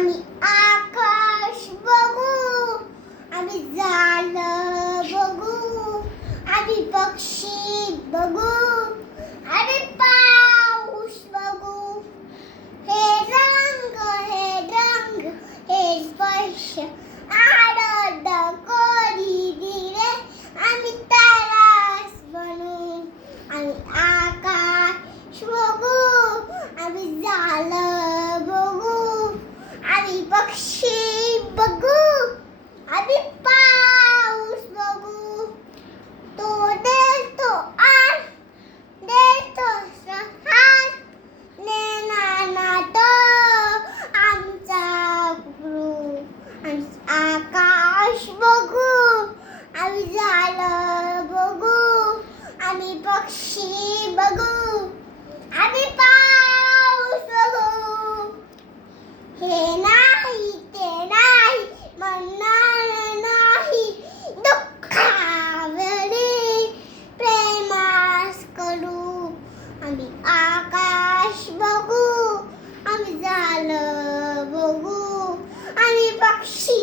आम्ही आकाश बघू, आम्ही झाडं बघू, आम्ही पक्षी बघू, आम्ही पाऊस बघू. हे रंग हे स्पर्श आनंद कोणी दिले. आम्ही तारास बनू, आम्ही आकाश बघू, आम्ही झाडं बघू, आम्ही पक्षी बघू, आम्ही पाऊस बघू. तो देतो आन देतो सहार, नेना तो आमचा गुरु. आम्ही आकाश बघू, आम्ही झाडं बघू, आम्ही पक्षी बघू, आम्ही पाऊस बघू. हे नाही ते नाही म्हणणार नाही, दुःखावेळी प्रेमास करू. आम्ही आकाश बघू, आम्ही झाडं बघू, आम्ही पक्षी